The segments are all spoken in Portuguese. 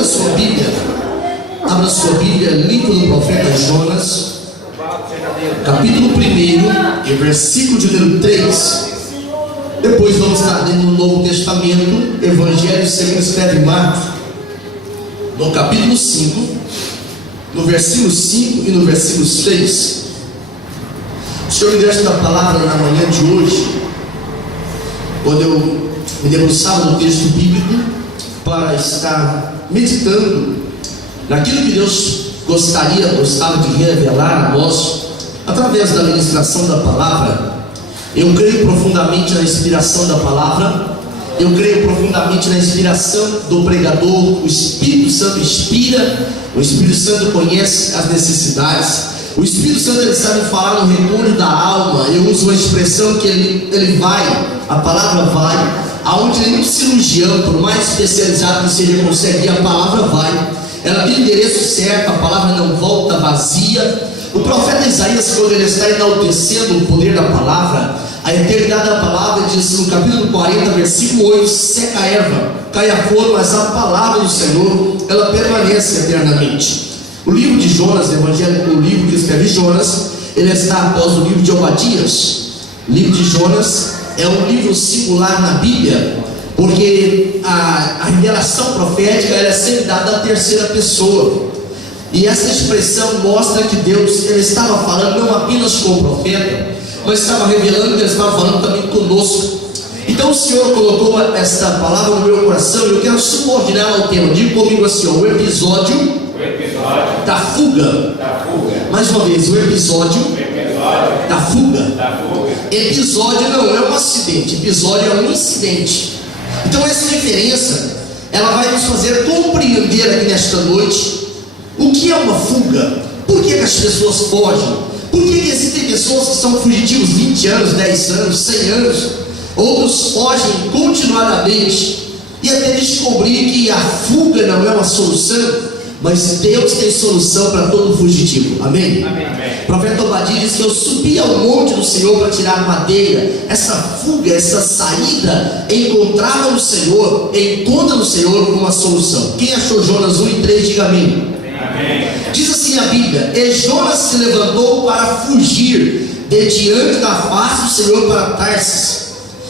Abra sua Bíblia, livro do profeta Jonas, capítulo 1, e versículo de número 3. Depois vamos estar lendo no Novo Testamento, Evangelho segundo escreve Marcos, no capítulo 5, no versículo 5 e no versículo 6. O Senhor me deu esta palavra na manhã de hoje, quando eu me debruçava no texto bíblico para estar meditando naquilo que Deus gostava de revelar a nós através da ministração da palavra. Eu creio profundamente na inspiração da palavra, eu creio profundamente na inspiração do pregador. O Espírito Santo inspira, o Espírito Santo conhece as necessidades, o Espírito Santo ele sabe falar no recolho da alma. Eu uso uma expressão que ele vai, a palavra vai, aonde nenhum cirurgião, por mais especializado que seja, consegue ir, a palavra vai, ela tem o endereço certo, a palavra não volta vazia. O profeta Isaías, quando ele está enaltecendo o poder da palavra, a eternidade da palavra, diz no capítulo 40, versículo 8: seca a erva, cai a flor, mas a palavra do Senhor, ela permanece eternamente. O livro de Jonas, o evangelho, o livro que escreve Jonas, ele está após o livro de Obadias. O livro de Jonas é um livro singular na Bíblia, porque a revelação profética ela é sempre dada à terceira pessoa. E essa expressão mostra que Deus ele estava falando não apenas com o profeta, mas estava revelando que ele estava falando também conosco. Então o Senhor colocou esta palavra no meu coração e eu quero subordinar ao tema. Diga comigo assim: o episódio da fuga. Mais uma vez, o episódio da fuga. Episódio não é um acidente, episódio é um incidente. Então essa diferença ela vai nos fazer compreender aqui nesta noite o que é uma fuga. Por que as pessoas fogem? Por que existem pessoas que são fugitivos 20 anos, 10 anos, 100 anos? Outros fogem continuadamente e até descobrir que a fuga não é uma solução, mas Deus tem solução para todo fugitivo. Amém? Amém. O profeta Obadias diz que eu subi ao monte do Senhor para tirar madeira. Essa fuga, essa saída, encontrava no Senhor, encontra no Senhor uma solução. Quem achou Jonas 1 e 3, diga amém. Amém. Diz assim a Bíblia: e Jonas se levantou para fugir de diante da face do Senhor para Tarsis,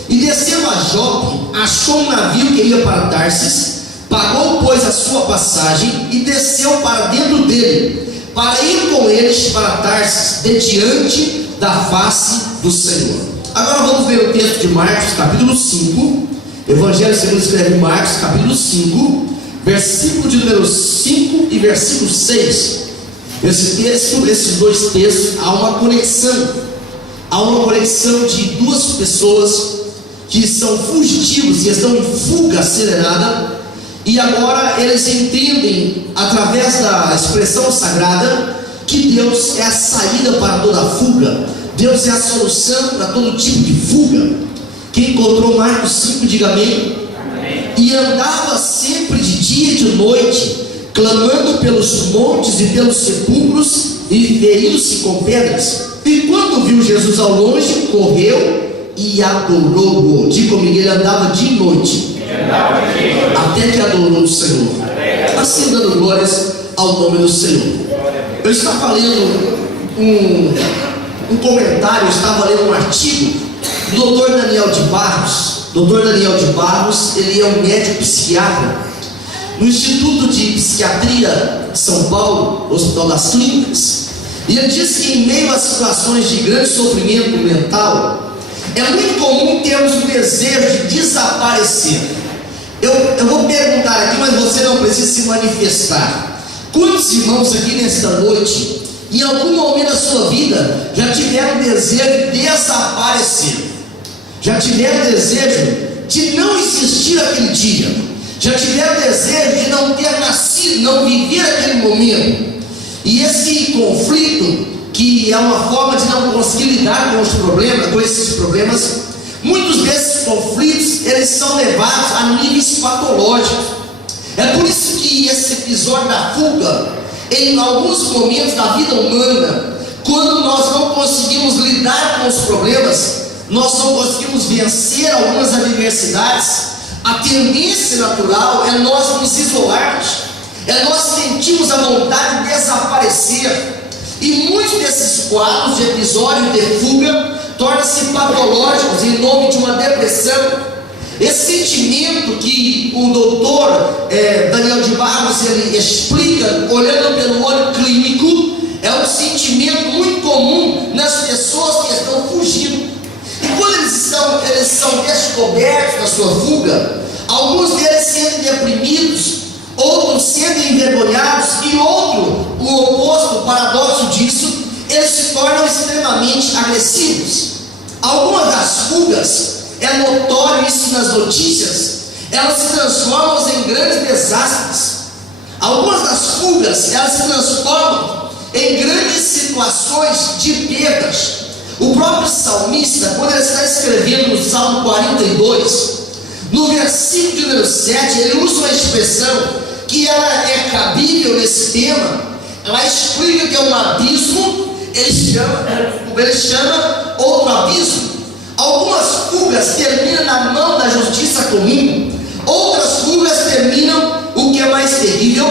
e descendo a Jope, achou um navio que ia para Tarsis, pagou pois a sua passagem e desceu para dentro dele, para ir com eles para Tarsis, de diante da face do Senhor. Agora vamos ver o texto de Marcos, capítulo 5, Evangelho segundo escreve Marcos, capítulo 5, versículo de número 5 e versículo 6. Esses dois textos, há uma conexão de duas pessoas que são fugitivos e estão em fuga acelerada, e agora eles entendem, através da expressão sagrada, que Deus é a saída para toda a fuga, Deus é a solução para todo tipo de fuga. Quem encontrou Marcos 5, diga amém. E andava sempre de dia e de noite, clamando pelos montes e pelos sepulcros, e ferindo-se com pedras. E quando viu Jesus ao longe, correu e adorou-o. Diga comigo, ele andava de noite, até que adorou o Senhor, assim dando glórias ao nome do Senhor. Eu estava lendo um comentário, eu estava lendo um artigo do Dr. Daniel de Barros. Dr. Daniel de Barros, ele é um médico psiquiatra no Instituto de Psiquiatria de São Paulo, Hospital das Clínicas, e ele diz que em meio a situações de grande sofrimento mental, é muito comum termos o desejo de desaparecer. Eu vou perguntar aqui, mas você não precisa se manifestar. Quantos irmãos aqui nesta noite, em algum momento da sua vida, já tiveram o desejo de desaparecer? Já tiveram o desejo de não existir aquele dia? Já tiveram o desejo de não ter nascido, não viver aquele momento? E esse conflito, que é uma forma de não conseguir lidar com os problemas, com esses problemas, muitos desses conflitos, eles são levados a níveis patológicos. É por isso que esse episódio da fuga, em alguns momentos da vida humana, quando nós não conseguimos lidar com os problemas, nós não conseguimos vencer algumas adversidades, a tendência natural é nós nos isolarmos. nós sentimos a vontade de desaparecer. E muitos desses quadros de episódio de fuga tornam-se patológicos em nome de uma depressão. Esse sentimento que o doutor Daniel de Barros ele explica, olhando pelo olho clínico, é um sentimento muito comum nas pessoas que estão fugindo. E quando eles são descobertos na sua fuga, alguns deles sentem deprimidos, outros sentem envergonhados, e outro, o oposto, o paradoxo disso, eles se tornam extremamente agressivos. Algumas das fugas, é notório isso nas notícias, elas se transformam em grandes desastres. Algumas das fugas, elas se transformam em grandes situações de perdas. O próprio salmista, quando ele está escrevendo no Salmo 42, no versículo de número 7, ele usa uma expressão que ela é cabível nesse tema. Ela explica que é um abismo, ele chama outro abismo. Algumas fugas terminam na mão da justiça comum, outras fugas terminam, o que é mais terrível,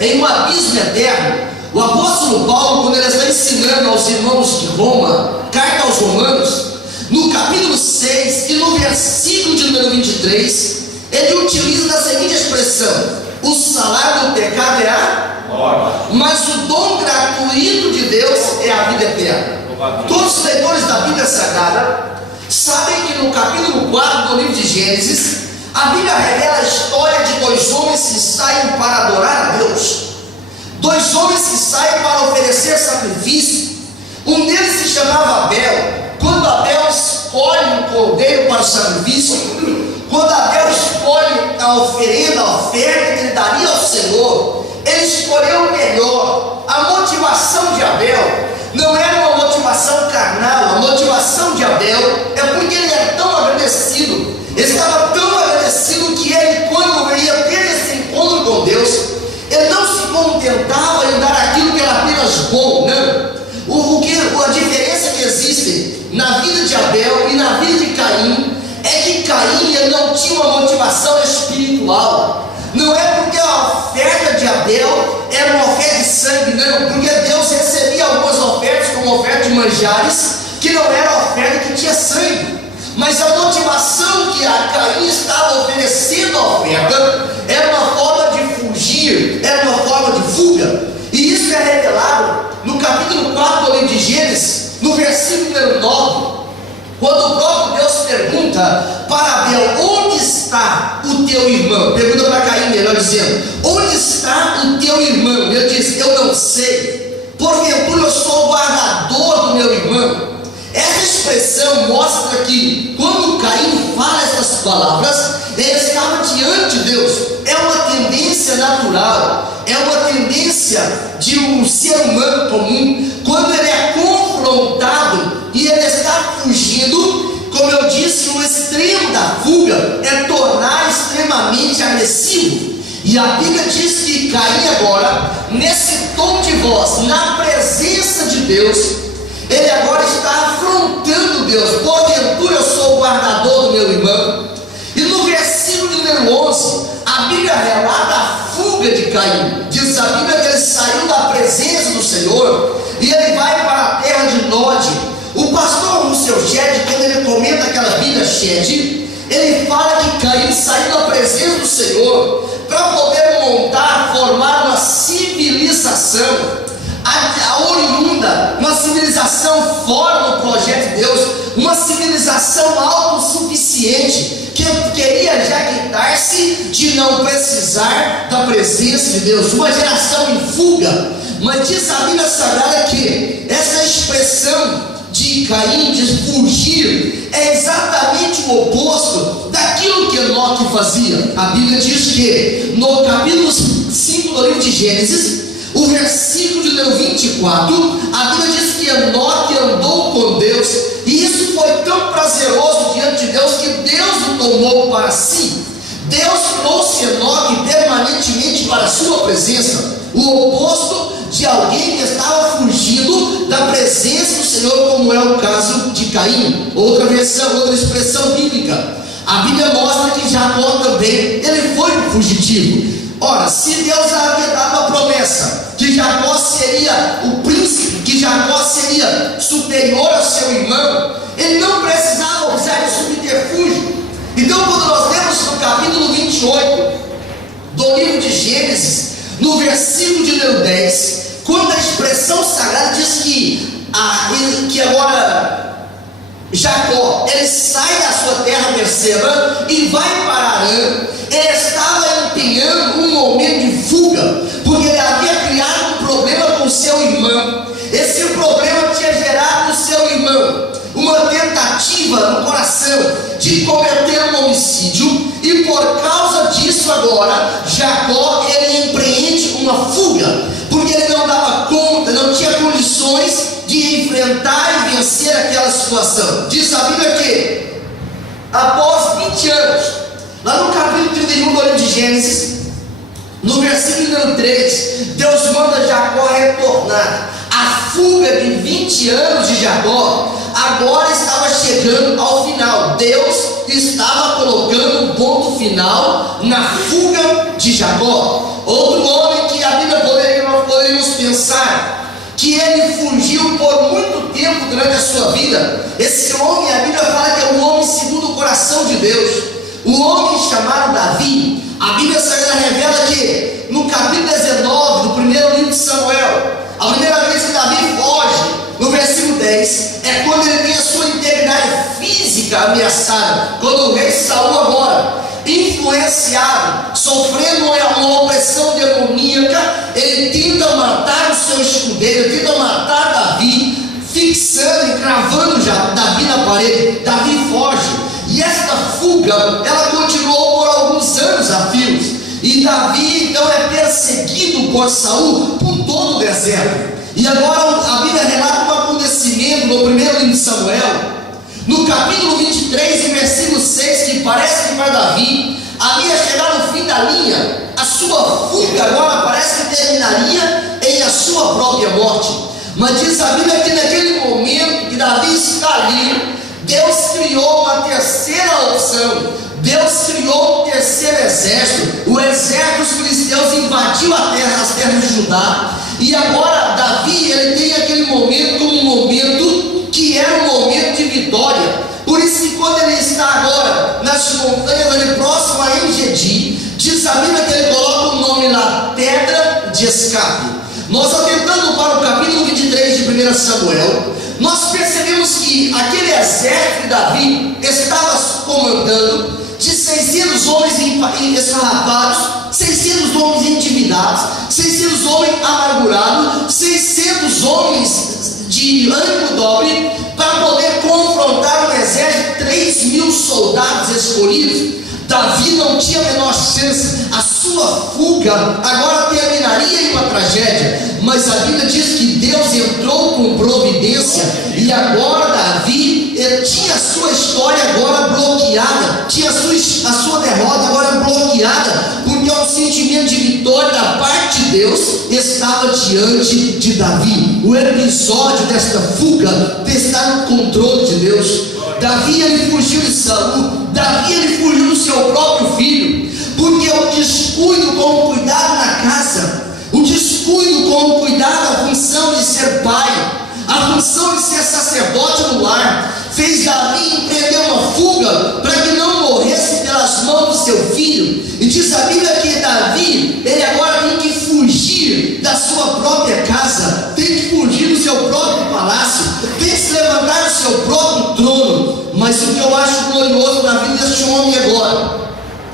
em um abismo eterno. O apóstolo Paulo, quando ele está ensinando aos irmãos de Roma, carta aos Romanos, no capítulo 6 e no versículo de número 23, ele utiliza a seguinte expressão: o salário do pecado é a morte, mas o dom gratuito de Deus é a vida eterna. Todos os leitores da Bíblia Sagrada sabem que no capítulo 4 do livro de Gênesis, a Bíblia revela a história de dois homens que saem para adorar a Deus. Dois homens que saem para oferecer sacrifício. Um deles se chamava Abel. Quando Abel escolhe um cordeiro para o sacrifício, quando Abel escolhe a oferenda, a oferta que ele daria ao Senhor, ele escolheu o melhor. A motivação de Abel não era uma motivação carnal. A motivação de Abel é porque ele era tão agradecido. Ele estava tão agradecido que ele, quando ia ter esse encontro com Deus, ele não se contentava em dar aquilo que era apenas bom, não. A diferença que existe na vida de Abel e na vida de Caim é que Caim ele não tinha uma motivação espiritual. Não é porque a oferta de Abel era uma oferta de sangue, não, porque Deus recebia algumas ofertas como oferta de manjares, que não era oferta que tinha sangue. Mas a motivação que a Caim estava oferecendo a oferta era uma forma de fugir, era uma forma de fuga. E isso é revelado no capítulo 4 do livro de Gênesis, no versículo número 9, quando o próprio Deus pergunta para Abel: onde está o teu irmão? Pergunta para Caim, melhor dizendo: onde está o teu irmão? Ele diz: eu não sei, porventura eu sou o guardador do meu irmão. Essa expressão mostra que quando Caim fala essas palavras, ele estava diante de Deus. É uma tendência natural, é uma tendência de um ser humano comum. Quando ele é confrontado e ele está fugindo, como eu disse, o extremo da fuga é tornar extremamente agressivo. E a Bíblia diz que Caim agora, nesse tom de voz, na presença de Deus, ele agora está afrontando Deus. Porventura eu sou o guardador do meu irmão. E no versículo número 11, a Bíblia relata a fuga de Caim. Diz a Bíblia que ele saiu da presença do Senhor e ele vai para a terra de Nod. O pastor Russell Shedd, quando ele comenta aquela Bíblia Shedd, ele fala que Caim saiu da presença do Senhor para poder formar uma civilização a oriunda, uma civilização fora do projeto de Deus, uma civilização autossuficiente, que queria jactar-se de não precisar da presença de Deus, uma geração em fuga. Mas diz a Bíblia Sagrada que essa expressão de Caim, de fugir, é exatamente o oposto daquilo que Enoque fazia. A Bíblia diz que no capítulo 5 do livro de Gênesis, o versículo de número 24, a Bíblia diz que Enoque andou com Deus, e isso foi tão prazeroso diante de Deus que Deus o tomou para si. Deus trouxe Enoque permanentemente para a sua presença, o oposto de alguém que estava fugindo da presença do Senhor, como é o caso de Caim. Outra versão, outra expressão bíblica, a Bíblia mostra que Jacó também, ele foi um fugitivo. Ora, se Deus havia dado a promessa que Jacó seria o príncipe, que Jacó seria superior ao seu irmão, ele não precisava usar de subterfúgio. Então, quando nós lemos no capítulo 28 do livro de Gênesis, no versículo de número 10, quando a expressão sagrada diz que agora Jacó, ele sai da sua terra, perceba, e vai para Harã. Ele estava empenhando um momento de fuga, porque ele havia criado um problema com seu irmão. Esse problema tinha gerado no seu irmão uma tentativa no coração de cometer um homicídio, e por causa disso agora Jacó, ele empreende uma fuga, porque ele não dava conta, não tinha condições de enfrentar e vencer aquela situação. Diz a Bíblia que após 20 anos, lá no capítulo 31 do livro de Gênesis, no versículo número 3, Deus manda Jacó retornar. A fuga de 20 anos de Jacó agora estava chegando ao final. Deus estava colocando um ponto final na fuga de Jacó. Outro homem que a Bíblia poderíamos pensar que ele fugiu por muito tempo durante a sua vida. Esse homem, a Bíblia fala que é um homem segundo o coração de Deus, um homem chamado Davi. A Bíblia Sagrada revela que no capítulo 19 do primeiro livro de Samuel, a primeira vez que Davi foge, no versículo 10, é quando ele tem a sua integridade física ameaçada. Quando o rei Saul agora, influenciado, sofrendo uma opressão demoníaca, ele tenta matar o seu escudeiro, ele tenta matar Davi, fixando e cravando já Davi na parede. Davi foge, e esta fuga, ela continuou por alguns anos a fios, e Davi então é perseguido por Saul por todo o deserto. E agora a Bíblia relata um acontecimento no primeiro livro de Samuel, no capítulo 23 e versículo 6, que parece que para Davi ali ia chegar no fim da linha. A sua fuga agora parece que terminaria em a sua própria morte. Mas diz a Bíblia que naquele momento que Davi está ali, Deus criou uma terceira opção. Deus criou um terceiro exército. O exército dos filisteus invadiu as terras de Judá. E agora Davi, ele tem aquele momento como um momento que era um momento de vitória. Por isso que quando ele está agora nas montanhas ali próximo a Engedi, diz a Bíblia que ele coloca o nome lá, Pedra de Escape. Nós atentando para o capítulo 23 de 1 Samuel, nós percebemos que aquele exército de Davi estava comandando de 600 homens esfarrapados, 600 homens endividados, 600 homens amargurados, 600 homens de ânimo dobre, para poder confrontar um exército de 3.000 soldados escolhidos. Davi não tinha a menor chance. A sua fuga agora terminaria em uma tragédia, mas a Bíblia diz que Deus entrou com providência, e agora Davi tinha a sua história agora bloqueada, tinha a sua derrota agora bloqueada, porque um sentimento de vitória da parte de Deus estava diante de Davi. O episódio desta fuga está no controle de Deus. Davi, ele fugiu de Saul. Davi, ele fugiu do seu próprio filho, porque o descuido com o cuidado na casa, o descuido com o cuidado da função de ser pai, a função de ser sacerdote no lar, fez Davi empreender uma fuga para que não morresse pelas mãos do seu filho. E diz a Bíblia que Davi, ele agora tem que fugir da sua própria casa, tem que fugir do seu próprio palácio, tem que se levantar do seu próprio trono. Mas o que eu acho glorioso na vida deste homem agora,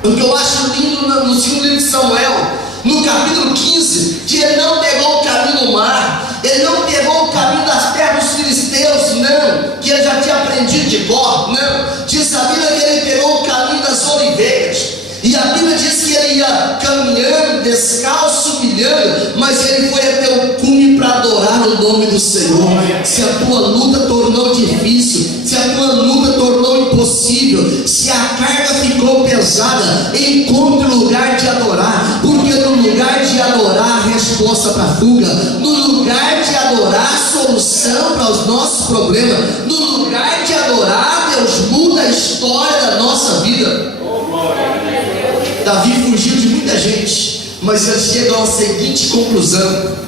o que eu acho lindo no segundo livro de Samuel, no capítulo 15, que ele não pegou o caminho do mar, ele não pegou o caminho das terras dos filisteus, não, que ele já tinha aprendido de cor, não. Diz a Bíblia que ele pegou o caminho das oliveiras, e a Bíblia diz que ele ia caminhando, descalço, humilhando, mas ele foi até o cume para adorar o nome do Senhor. Se a tua luta tornou difícil, se a tua luta tornou impossível, se a carga ficou pesada, encontre um lugar de adorar, porque no lugar de adorar a resposta para a fuga, no lugar de adorar a solução para os nossos problemas, no lugar de adorar, Deus muda a história da nossa vida. Davi fugiu de muita gente, mas eles chegam à seguinte conclusão.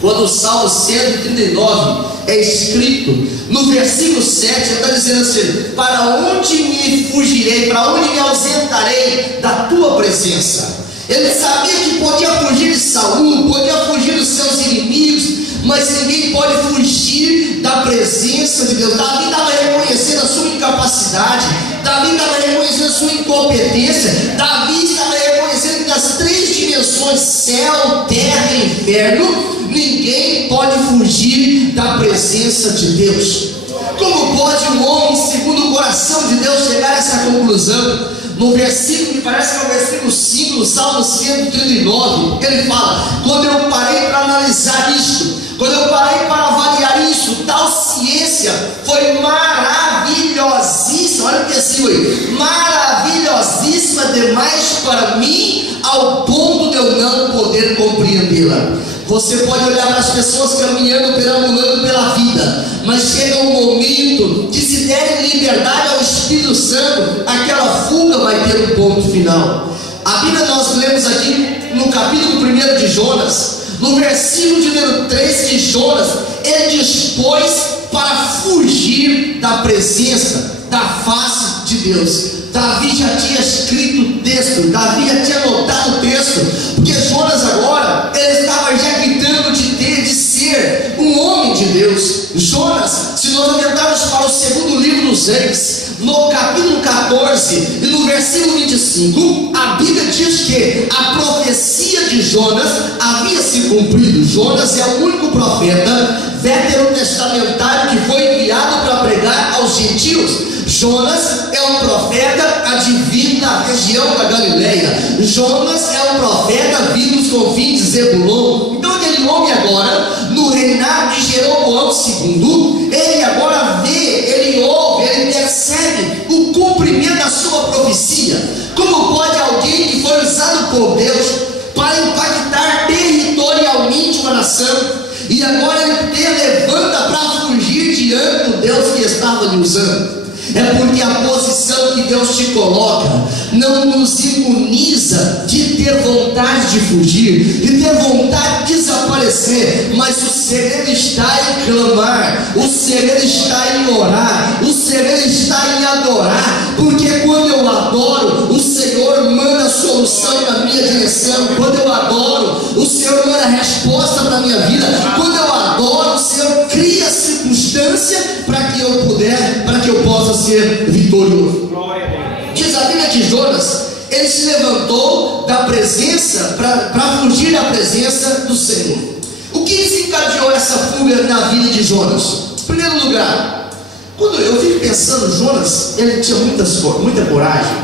Quando o Salmo 139 é escrito, no versículo 7, ele está dizendo assim: para onde me fugirei, para onde me ausentarei da tua presença? Ele sabia que podia fugir de Saul, podia fugir dos seus inimigos, mas ninguém pode fugir da presença de Deus. Davi estava reconhecendo a sua incapacidade, Davi estava reconhecendo a sua incompetência, Davi estava reconhecendo que nas três dimensões, céu, terra e inferno, ninguém pode fugir da presença de Deus. Como pode um homem segundo o coração de Deus chegar a essa conclusão? No versículo, que parece que é o versículo 5 do Salmo 139, ele fala: quando eu parei para analisar isto, quando eu parei para avaliar isso, tal ciência foi maravilhosíssima, olha o versículo aí, maravilhosíssima demais para mim, ao ponto de eu não poder compreendê-la. Você pode olhar para as pessoas caminhando, perambulando pela vida, mas chega um momento que, se derem liberdade ao Espírito Santo, aquela fuga vai ter um ponto final. A Bíblia nós lemos aqui no capítulo 1 de Jonas, no versículo de número 3, que Jonas, ele dispôs para fugir da presença, da face de Deus. Davi já tinha escrito o texto, Davi já tinha anotado o texto, porque Jonas agora, ele estava já gritando de ser um homem de Deus. Jonas, se nós aumentarmos para o segundo livro dos Reis, no capítulo 14 e no versículo 25, a Bíblia diz que a profecia de Jonas havia se cumprido. Jonas é o único profeta veterotestamentário que foi enviado para pregar aos gentios. Jonas é um profeta advindo da região da Galileia. Jonas é um profeta vindo dos confins de Zebulon. Então aquele homem agora, no reinado de Jeroboão II, ele agora vê, ele ouve, ele percebe o cumprimento da sua profecia. Como pode alguém que foi usado por Deus para impactar territorialmente uma nação, e agora ele levanta para fugir diante do Deus que estava lhe usando? É porque a posição que Deus te coloca não nos imuniza de ter vontade de fugir, de ter vontade de desaparecer, mas o segredo está em clamar, o segredo está em orar, o segredo está em adorar, porque quando eu adoro, o Senhor manda a solução na minha direção. Quando eu adoro, o Senhor manda a resposta para a minha vida. Quando eu adoro, o Senhor cria a circunstância para que eu possa ser vitorioso. Diz a Bíblia que Jonas, ele se levantou da presença para fugir da presença do Senhor. O que desencadeou essa fuga na vida de Jonas? Em primeiro lugar, quando eu fico pensando, Jonas, ele tinha muita coragem.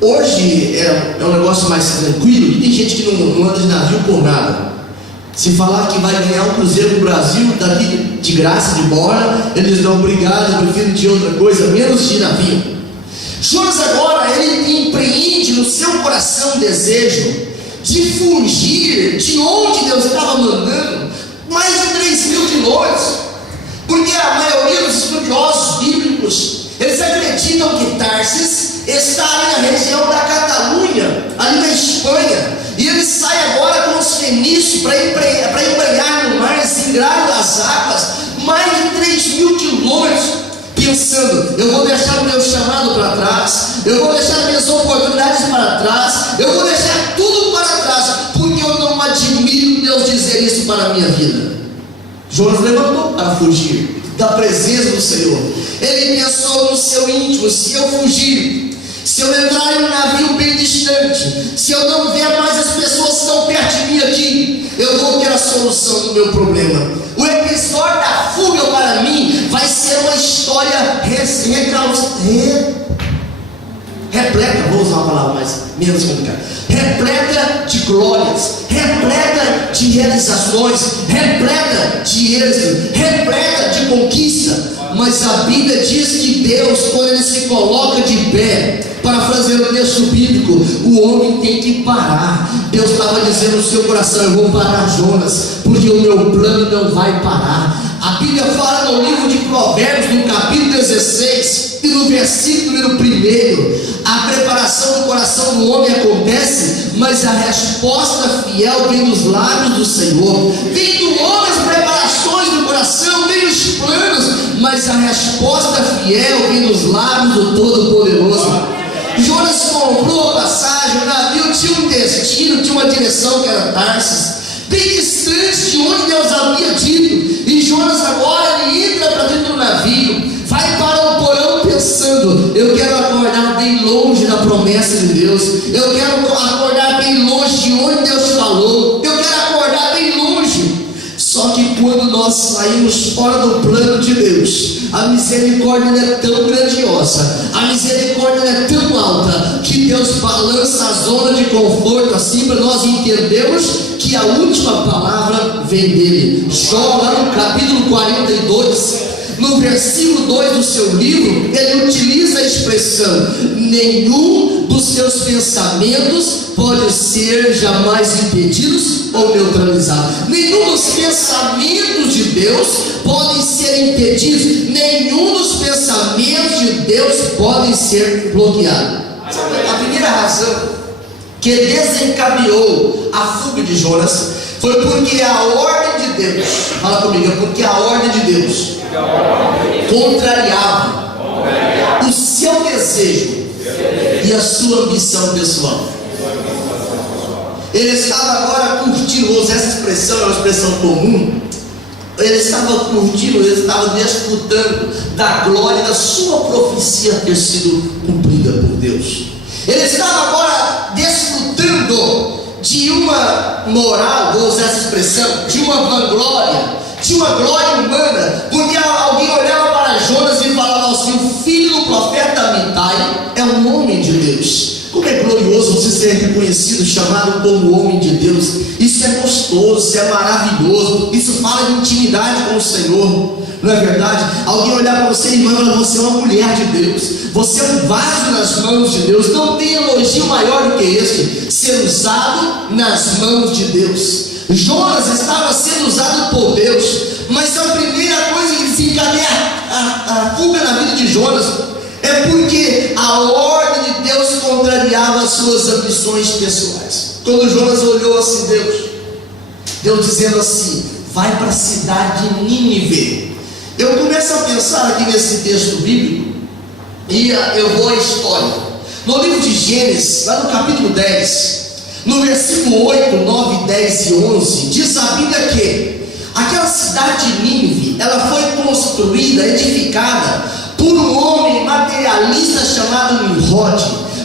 Hoje é um negócio mais tranquilo, e tem gente que não anda de navio por nada. Se falar que vai ganhar um cruzeiro no Brasil, daqui de graça, de bola, eles dão obrigado, eu prefiro de outra coisa, menos de navio. Jonas agora, ele empreende no seu coração o desejo de fugir de onde Deus estava mandando mais de 3.000 quilômetros, porque a maioria dos estudiosos bíblicos, eles acreditam que Tarsis está ali na região da Catalunha, ali na Espanha, e ele sai agora com os fenícios para embrenhar no mar, singrar as águas, mais de 3.000 quilômetros, pensando: eu vou deixar o meu chamado para trás, eu vou deixar minhas oportunidades para trás, eu vou deixar tudo para trás, porque eu não admiro Deus dizer isso para a minha vida. Jonas levantou para fugir da presença do Senhor. Ele pensou no seu íntimo: se eu fugir, se eu entrar em um navio bem distante, se eu não ver mais as pessoas que estão perto de mim aqui, eu vou ter a solução do meu problema. O episódio da fuga para mim vai ser uma história repleta, vou usar uma palavra menos complicada, repleta de glórias, repleta de realizações, repleta de êxito, repleta de conquista. Mas a Bíblia diz que Deus, quando ele se coloca de pé, para fazer o texto bíblico, o homem tem que parar. Deus estava dizendo no seu coração: eu vou parar, Jonas, porque o meu plano não vai parar. A Bíblia fala no livro de Provérbios, no capítulo 16 e no versículo número 1, a preparação do coração do homem acontece mas a resposta fiel vem dos lábios do Senhor. Vem do homem as preparações do coração, vem os planos, mas a resposta fiel vem dos lábios do Todo-Poderoso. Jonas comprou a passagem, o navio tinha um destino, tinha uma direção que era Tarsis, bem distante de onde Deus havia dito. E Jonas agora ele entra para dentro do navio, vai para o porão pensando: eu quero acordar bem longe da promessa de Deus, eu quero acordar bem longe de onde Deus falou, eu quero acordar bem longe. Só que quando nós saímos fora do plano de Deus, a misericórdia é tão grandiosa, a misericórdia é tão alta, que Deus balança a zona de conforto assim para nós entendermos que a última palavra vem dele. Jó, lá no capítulo 42, no versículo 2 do seu livro, ele utiliza a expressão: nenhum dos seus pensamentos pode ser jamais impedidos ou neutralizados. Nenhum dos pensamentos de Deus podem ser impedidos, nenhum dos pensamentos de Deus podem ser bloqueados. A primeira razão que desencadeou a fuga de Jonas foi porque a ordem de Deus, fala comigo, porque a ordem de Deus contrariava o seu desejo e a sua ambição pessoal. Ele estava agora curtindo, vou usar essa expressão, é uma expressão comum. Ele estava curtindo, ele estava desfrutando da glória da sua profecia ter sido cumprida por Deus. Ele estava agora desfrutando de uma moral, vou usar essa expressão, de uma vanglória, de uma glória humana, porque alguém olhava para Jonas e falava assim: o filho do profeta Amitai é um homem de Deus. Como é glorioso você ser reconhecido, chamado como homem de Deus. Isso é gostoso, isso é maravilhoso, isso fala de intimidade com o Senhor, não é verdade? Alguém olhar para você e falar: você é uma mulher de Deus, você é um vaso nas mãos de Deus. Não tem elogio maior do que este, ser usado nas mãos de Deus. Jonas estava sendo usado por Deus, mas a primeira coisa que desencadeia a fuga na vida de Jonas é porque a ordem de Deus contrariava as suas ambições pessoais. Quando Jonas olhou assim, Deus dizendo assim: vai para a cidade de Nínive. Eu começo a pensar aqui nesse texto bíblico, e eu vou à história. No livro de Gênesis, lá no capítulo 10, no versículo 8, 9, 10 e 11, diz a Bíblia que aquela cidade de Nínive, ela foi construída, edificada por um homem materialista chamado Nimrod,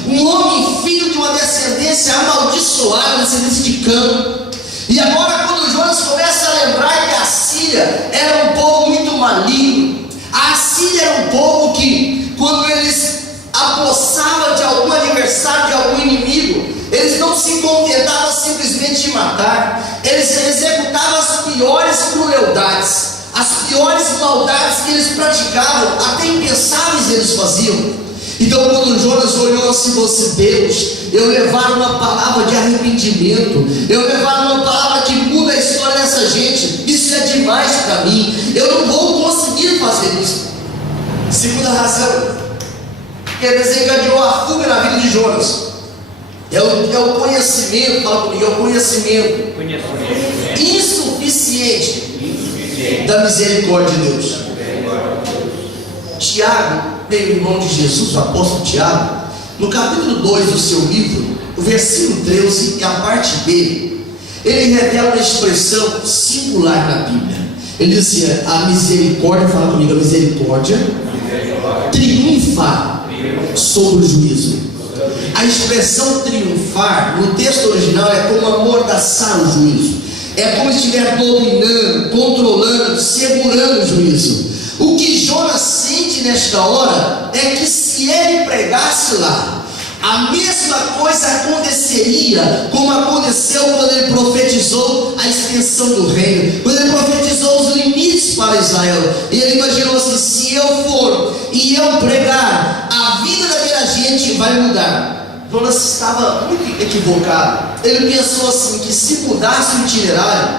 um homem filho de uma descendência amaldiçoada, descendência de Cã. E agora, quando Jonas começa a lembrar que a Síria era um povo muito maligno, a Síria era um povo que, quando eles apossavam de algum adversário, de algum inimigo, eles não se contentavam simplesmente de matar, eles executavam as piores crueldades, as piores maldades que eles praticavam, até impensáveis eles faziam. Então, quando Jonas olhou assim, você: Deus, eu levar uma palavra de arrependimento, eu levar uma palavra que muda a história dessa gente, isso é demais para mim, eu não vou conseguir fazer isso. Segunda razão que desencadeou a fuga na vida de Jonas é o conhecimento, fala comigo, é o conhecimento insuficiente da misericórdia de Deus. Tiago, meu irmão de Jesus, o apóstolo Tiago, no capítulo 2 do seu livro, o versículo 13 e a parte B, ele revela uma expressão singular na Bíblia. Ele dizia: a misericórdia, fala comigo, a misericórdia triunfa sobre o juízo. A expressão triunfar no texto original é como amordaçar o juízo, é como se estiver dominando, controlando, segurando o juízo. O que Jonas sente nesta hora é que se ele pregasse lá, a mesma coisa aconteceria como aconteceu quando ele profetizou a extensão do reino, quando ele profetizou os limites para Israel. E ele imaginou assim: se eu for e eu pregar, a vida daquela gente vai mudar. Jonas estava muito equivocado. Ele pensou assim, que se mudasse o itinerário,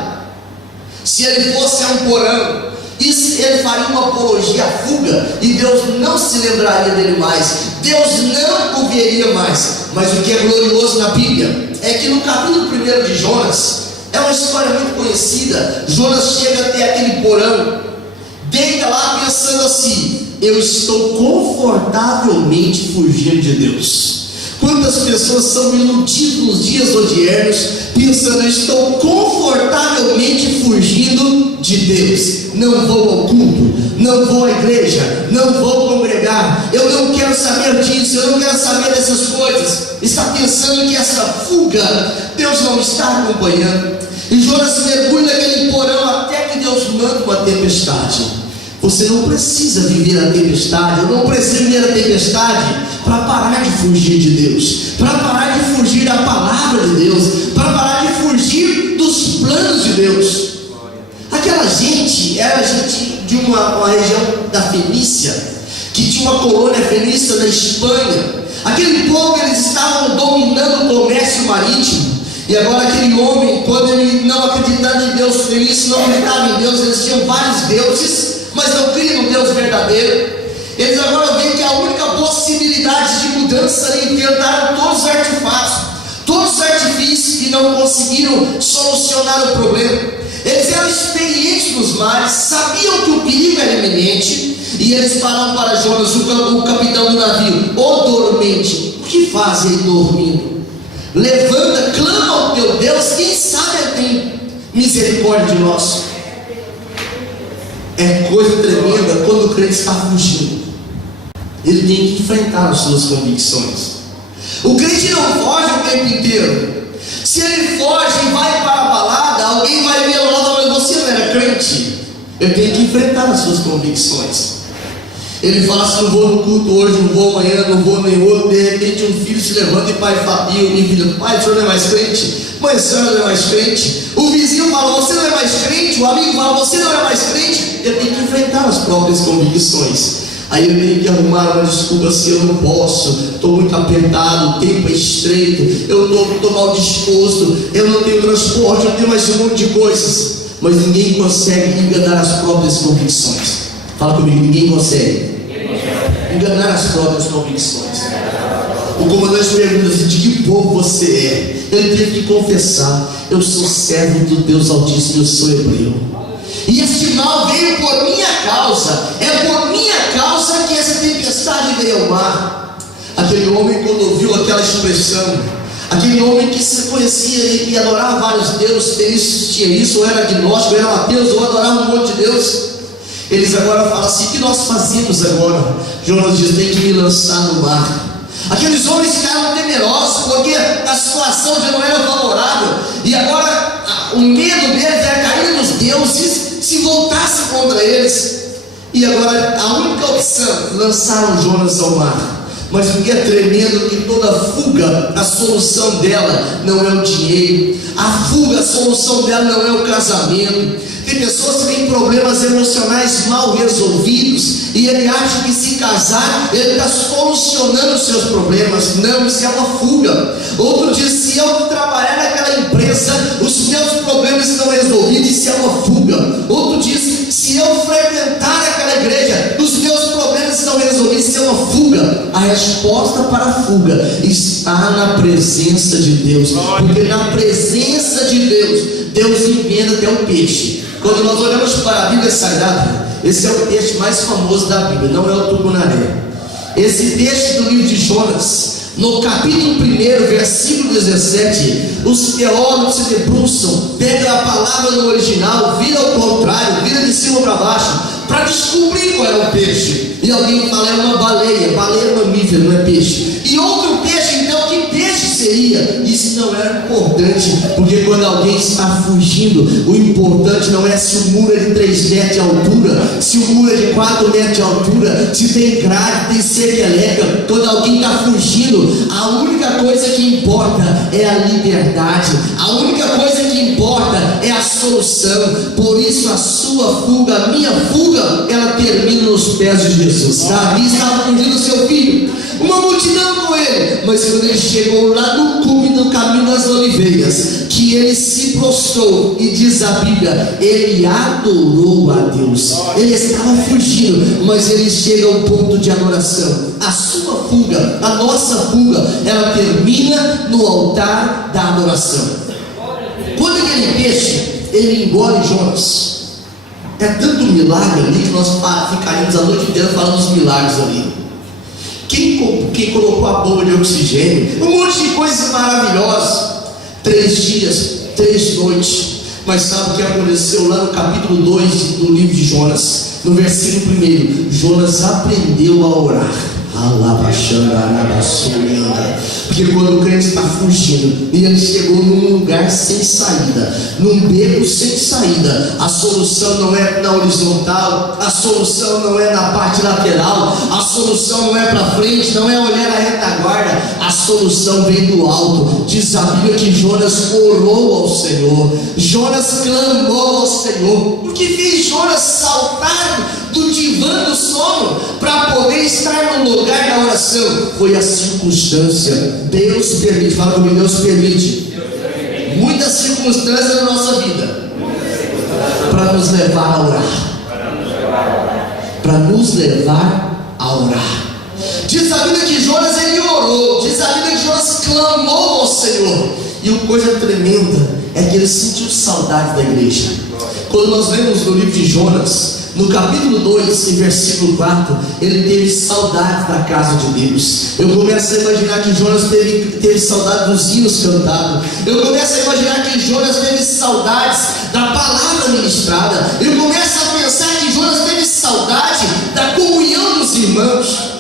se ele fosse a um porão, Isso, ele faria uma apologia à fuga, e Deus não se lembraria dele mais, Deus não o veria mais. Mas o que é glorioso na Bíblia é que no capítulo 1 de Jonas, é uma história muito conhecida. Jonas chega até aquele porão, deita lá pensando assim: eu estou confortavelmente fugindo de Deus. Quantas pessoas são iludidas nos dias odiernos, pensando: eu estou confortavelmente fugindo de Deus. Não vou ao culto, não vou à igreja, não vou congregar, eu não quero saber disso, eu não quero saber dessas coisas. Está pensando que essa fuga, Deus não está acompanhando. E Jonas mergulha naquele porão até que Deus manda uma tempestade. Você não precisa viver a tempestade, eu não preciso viver a tempestade para parar de fugir de Deus, para parar de fugir da palavra de Deus, para parar de fugir dos planos de Deus. Aquela gente era gente de uma região da Fenícia, que tinha uma colônia fenícia na Espanha. Aquele povo, eles estavam dominando o comércio marítimo. E agora aquele homem, quando ele não acreditava em Deus, eles não acreditavam em Deus, eles tinham vários deuses, mas não criam no Deus verdadeiro. Eles agora veem que a única possibilidade de mudança ali, inventaram todos os artefatos, todos os artifícios, e não conseguiram solucionar o problema. Eles eram experientes nos mares, sabiam que o perigo era iminente, e eles falaram para Jonas, o capitão do navio: ô dormente, o que faz aí dormindo? Levanta, clama ao teu Deus, quem sabe ele tem misericórdia de nós. É coisa tremenda quando o crente está fugindo. Ele tem que enfrentar as suas convicções. O crente não foge o tempo inteiro. Se ele foge e vai para a balada, alguém vai ver lá: mas você não era crente. Ele tem que enfrentar as suas convicções. Ele fala assim: não vou no culto hoje, não vou amanhã, não vou nem outro. De repente um filho se levanta e pai fala: e o filho: pai, o senhor não é mais crente? Mãe, o senhor não é mais crente? O vizinho fala: você não é mais crente? O amigo fala: você não é mais crente? Ele tem que enfrentar as próprias convicções. Aí ele tem que arrumar uma desculpa assim: eu não posso, estou muito apertado, o tempo é estreito, eu estou mal disposto, eu não tenho transporte, eu tenho mais um monte de coisas. Mas ninguém consegue enganar as próprias convicções. Fala comigo: ninguém consegue enganar as próprias convicções. O comandante pergunta assim: de que povo você é? Ele teve que confessar: eu sou servo do Deus Altíssimo, eu sou hebreu. E este mal veio por minha causa, é por minha causa que essa tempestade veio ao mar. Aquele homem, quando ouviu aquela expressão, aquele homem que se conhecia e adorava vários deuses, tinha isso, ou era agnóstico, ou era ateu, ou adorava um monte de Deus, eles agora falam assim: o que nós fazemos agora? Jonas diz: tem que me lançar no mar. Aqueles homens ficaram temerosos, porque a situação já não era favorável, e agora o medo deles era cair nos deuses se voltasse contra eles. E agora a única opção: lançaram Jonas ao mar. Mas o que é tremendo é que toda fuga, a solução dela não é o dinheiro, a fuga, a solução dela não é o casamento. Tem pessoas que têm problemas emocionais mal resolvidos, e ele acha que se casar, ele está solucionando os seus problemas. Não, isso é uma fuga. Outro diz: se eu trabalhar naquela empresa, os meus problemas estão resolvidos, isso é uma fuga. Outro diz: se eu frequentar aquela igreja, os meus problemas estão resolvidos, isso é uma fuga. A resposta para a fuga está na presença de Deus, porque na presença de Deus, Deus inventa até o peixe. Quando nós olhamos para a Bíblia Sagrada, esse é o texto mais famoso da Bíblia, não é o Tucunaré. Esse texto do livro de Jonas, no capítulo 1, versículo 17, os teólogos se debruçam, pegam a palavra no original, vira ao contrário, vira de cima para baixo, para descobrir qual é o peixe. E alguém fala: é uma baleia é mamífero, não é peixe. E outro peixe, então, que peixe seria? Isso não era importante, porque quando alguém está fugindo, o importante não é se o muro é de 3 metros de altura, se o muro é de 4 metros de altura, se tem grade, tem cerca elétrica. Quando alguém está fugindo, a única coisa que importa é a liberdade, a única coisa que importa é a solução. Por isso a sua fuga, a minha fuga, ela termina nos pés de Jesus. Davi estava fugindo do seu filho, uma multidão com ele, mas quando ele chegou lá no cume do caminho das oliveiras, que ele se prostrou, e diz a Bíblia, ele adorou a Deus. Ele estava fugindo, mas ele chega ao ponto de adoração. A sua fuga, a nossa fuga, ela termina no altar da adoração. Quando aquele peixe, ele engole Jonas, é tanto milagre ali que nós ficaríamos a noite inteira falando dos milagres ali. Quem colocou a bomba de oxigênio, um monte de coisas maravilosas. 3 dias, 3 noites. Mas sabe o que aconteceu lá no capítulo 2 do livro de Jonas? No versículo 1, Jonas aprendeu a orar. Porque quando o crente está fugindo e ele chegou num lugar sem saída, num beco sem saída, a solução não é na horizontal, a solução não é na parte lateral, a solução não é para frente, não é olhar a retaguarda, a solução vem do alto. Diz a Bíblia que Jonas orou ao Senhor, Jonas clamou ao Senhor. O que fez Jonas saltar do divã do sono para poder estar no lugar da oração? Foi a circunstância. Deus permite, fala comigo, Deus permite muitas circunstâncias na nossa vida para nos levar a orar, para nos levar a orar. Diz a Bíblia que Jonas, ele orou, diz a Bíblia que Jonas clamou ao Senhor, e uma coisa tremenda é que ele sentiu saudade da igreja. Quando nós lemos no livro de Jonas, no capítulo 2, em versículo 4, ele teve saudade da casa de Deus. Eu começo a imaginar que Jonas teve saudade dos hinos cantados. Eu começo a imaginar que Jonas teve saudades da palavra ministrada. Eu começo a pensar que Jonas teve saudade da comunhão dos irmãos.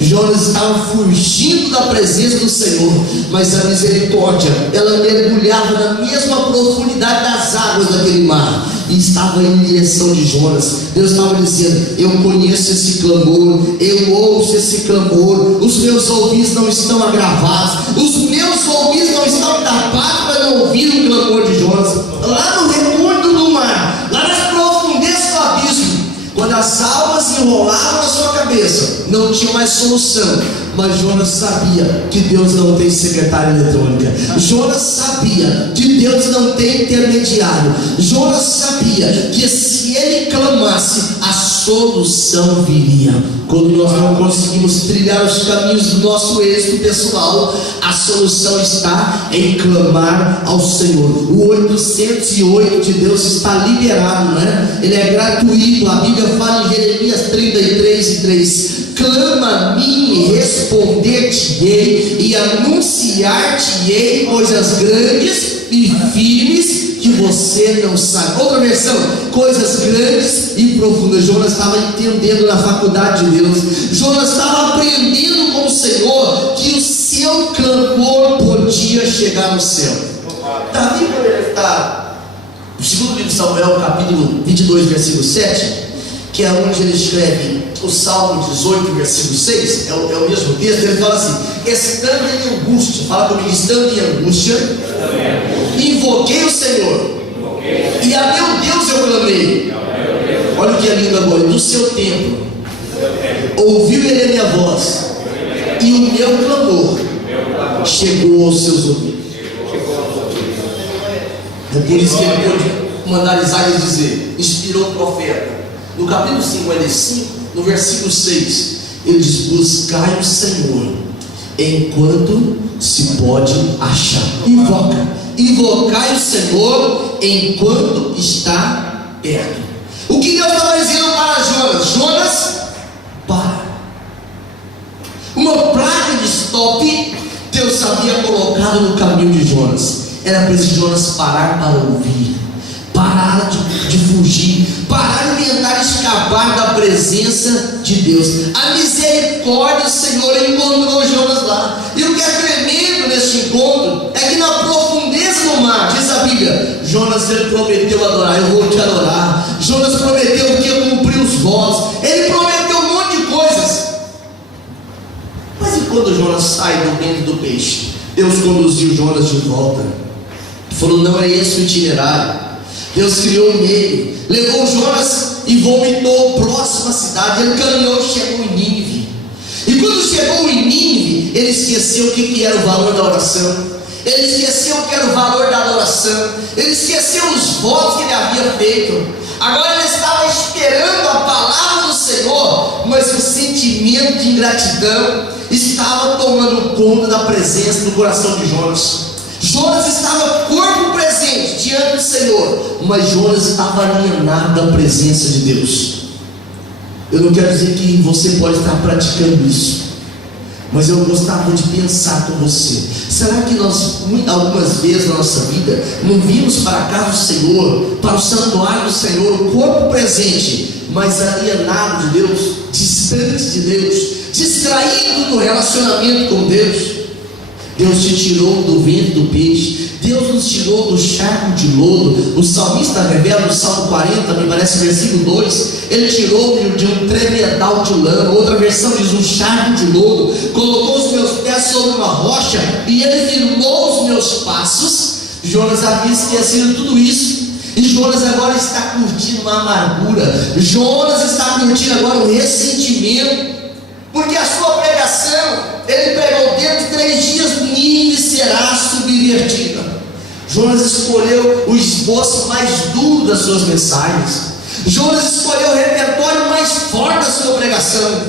Jonas estava fugindo da presença do Senhor, mas a misericórdia, ela mergulhava na mesma profundidade das águas daquele mar, e estava em direção de Jonas. Deus estava dizendo: eu conheço esse clamor, eu ouço esse clamor, os meus ouvidos não estão agravados, os meus ouvidos não estão tapados para não ouvir o clamor de Jonas. Lá no recuo do mar, lá nas profundezas do abismo, quando as almas enrolavam na sua cabeça, não tinha mais solução. Mas Jonas sabia que Deus não tem secretária eletrônica. Jonas sabia que Deus não tem intermediário. Jonas sabia que se ele clamasse, a solução viria. Quando nós não conseguimos trilhar os caminhos do nosso êxito pessoal, a solução está em clamar ao Senhor. O 808 de Deus está liberado, não é? Ele é gratuito. A Bíblia fala em Jeremias 33:3: clama a mim e responder-te-ei, e anunciar-te-ei coisas grandes e firmes que você não sabe. Outra versão: coisas grandes e profundas. Jonas estava entendendo na faculdade de Deus. Jonas estava aprendendo com o Senhor que o seu clamor podia chegar no céu. Davi, quando ele está no segundo livro de Samuel, capítulo 22, versículo 7, que é onde ele escreve o Salmo 18, versículo 6, é o mesmo texto. Ele fala assim: estando em angústia, fala comigo, estando em angústia, invoquei o Senhor, e a meu Deus eu clamei. Olha o que é lindo agora: no seu tempo ouviu ele a minha voz, e o meu clamor chegou aos seus ouvidos. É por isso que ele pôde mandar Isaías dizer, inspirou o profeta. No capítulo 55, no versículo 6, ele diz: buscai o Senhor enquanto se pode achar. Invocai o Senhor enquanto está perto. O que Deus estava dizendo para Jonas? Jonas, para. Uma praga de stop Deus havia colocado no caminho de Jonas. Era preciso Jonas parar para ouvir, parar de fugir, parar de tentar escapar da presença de Deus. A misericórdia do Senhor encontrou Jonas lá. E o que é tremendo neste encontro é que na profundeza do mar, diz a Bíblia, Jonas, ele prometeu adorar. Eu vou te adorar. Jonas prometeu que ia cumprir os votos. Ele prometeu um monte de coisas. Mas e quando Jonas sai do ventre do peixe? Deus conduziu Jonas de volta. Falou: não é esse o itinerário. Deus criou um meio, levou Jonas e vomitou próximo à cidade. Ele caminhou e chegou em Nínive. E quando chegou em Nínive, ele esqueceu o que era o valor da oração. ele esqueceu que era o valor da adoração, ele esqueceu os votos que ele havia feito. Agora ele estava esperando a palavra do Senhor, mas o sentimento de ingratidão estava tomando conta da presença do coração de Jonas. Jonas estava corpo presente diante do Senhor, mas Jonas estava alienado da presença de Deus. Eu não quero dizer que você pode estar praticando isso, mas eu gostava de pensar com você: será que nós, algumas vezes na nossa vida, não vimos para a casa do Senhor, para o santuário do Senhor, o corpo presente, mas alienado de Deus, distante de Deus, distraído no relacionamento com Deus? Deus te tirou do ventre do peixe, Deus nos tirou do charco de lodo. O salmista revela no Salmo 40, me parece versículo 2, ele tirou-me de um tremedal de lama. Outra versão diz um charco de lodo, colocou os meus pés sobre uma rocha e ele firmou os meus passos. Jonas havia esquecido tudo isso, e Jonas agora está curtindo uma amargura. Jonas está curtindo agora um ressentimento, porque a sua pregação, ele pregou dentro de 3 dias, Nínive será subvertida. Jonas escolheu o esboço mais duro das suas mensagens. Jonas escolheu o repertório mais forte da sua pregação.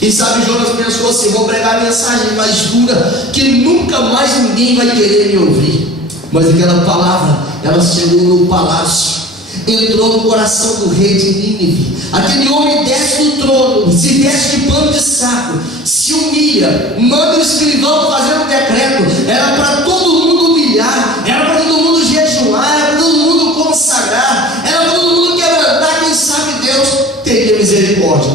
Quem sabe Jonas pensou assim: vou pregar a mensagem mais dura, que nunca mais ninguém vai querer me ouvir. Mas aquela palavra, ela chegou no palácio, entrou no coração do rei de Nínive. Aquele homem desce do trono, se veste de pano de saco, se humilha, manda o escrivão fazer um decreto. Era para todo mundo humilhar, era para todo mundo jejuar, era para todo mundo consagrar, era para todo mundo quebrantar. Quem sabe Deus teria misericórdia.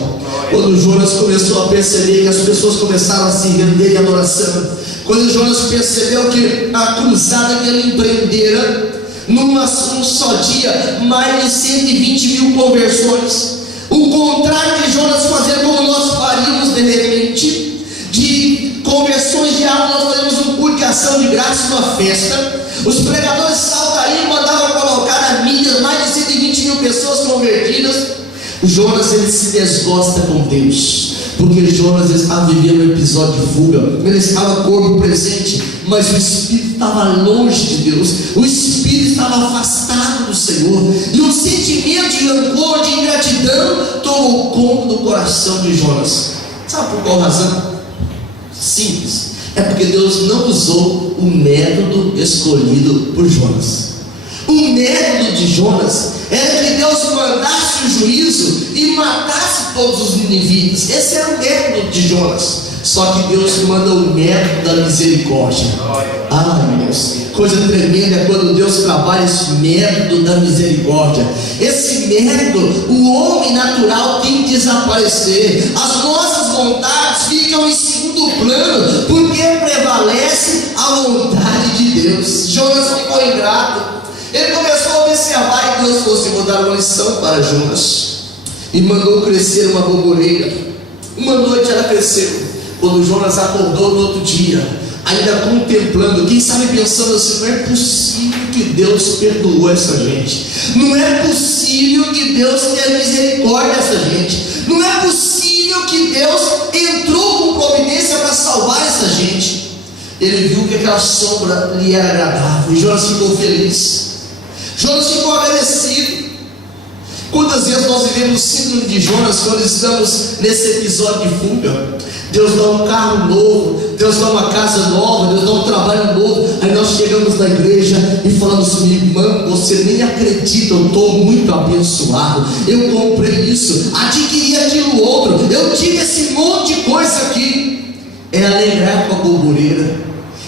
Quando Jonas começou a perceber que as pessoas começaram a se render em adoração, quando Jonas percebeu que a cruzada que ele empreendera, num só dia, mais de 120 mil conversões. O contrário de Jonas fazer como nós faríamos de repente, de conversões de alma, nós fazemos um culto de ação de graça, uma festa. Os pregadores saltariam e mandavam colocar na mídia mais de 120 mil pessoas convertidas. Jonas, ele se desgosta com Deus, porque Jonas estava vivendo um episódio de fuga. Ele estava corpo presente, mas o espírito estava longe de Deus, o espírito estava afastado do Senhor, e um sentimento de rancor, de ingratidão tomou conta do coração de Jonas. Sabe por qual razão? Simples: é porque Deus não usou o método escolhido por Jonas. O método de Jonas era que Deus mandasse o juízo e matasse todos os ninivitas. Esse era o método de Jonas. Só que Deus manda o método da misericórdia. Ai, Deus, coisa tremenda é quando Deus trabalha esse método da misericórdia. Esse método, o homem natural tem que desaparecer. As nossas vontades ficam em segundo plano, porque prevalece a vontade de Deus. Jonas ficou ingrato. Ele começou a observar, e Deus fosse dar uma lição para Jonas, e mandou crescer uma borboleta. Uma noite ela cresceu. Quando Jonas acordou no outro dia, ainda contemplando, quem sabe pensando assim: não é possível que Deus perdoou essa gente, não é possível que Deus tenha misericórdia dessa gente, não é possível que Deus entrou com providência para salvar essa gente. Ele viu que aquela sombra lhe era agradável, e Jonas ficou feliz. Jonas ficou agradecido. Quantas vezes nós vivemos o síndrome de Jonas quando estamos nesse episódio de fuga? Deus dá um carro novo, Deus dá uma casa nova, Deus dá um trabalho novo. Aí nós chegamos na igreja e falamos assim: irmã, você nem acredita, eu estou muito abençoado, eu comprei isso, adquiri aquilo outro, eu tive esse monte de coisa aqui. É alegrar com a borboleta,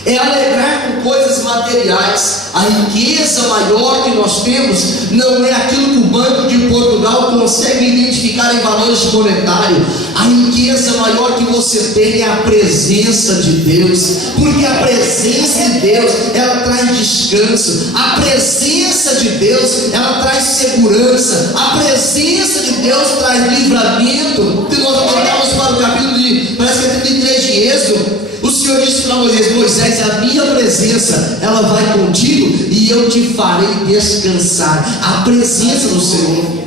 é alegrar com coisas materiais. A riqueza maior que nós temos não é aquilo que o Banco de Portugal consegue identificar em valores monetários. A riqueza maior que você tem é a presença de Deus, porque a presença de Deus, ela traz descanso. A presença de Deus, ela traz segurança. A presença de Deus traz livramento. Se nós voltarmos para o capítulo de, parece que é 33 de Êxodo, o Senhor disse para Moisés: Moisés, a minha presença, ela vai contigo e eu te farei descansar. A presença do Senhor.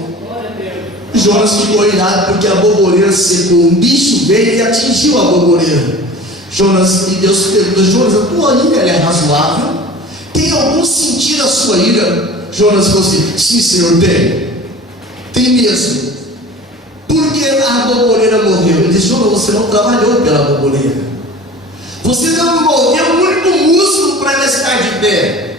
Jonas ficou irado porque a borboleta secou. Um bicho veio e atingiu a borboleta. Jonas, e Deus pergunta: Jonas, a tua ira é razoável? Tem algum sentido a sua ira? Jonas falou assim: sim, Senhor, tem mesmo. Porque a borboleira morreu. Ele disse: Jonas, você não trabalhou pela borboleira, você não moveu o único músculo para ela estar de pé.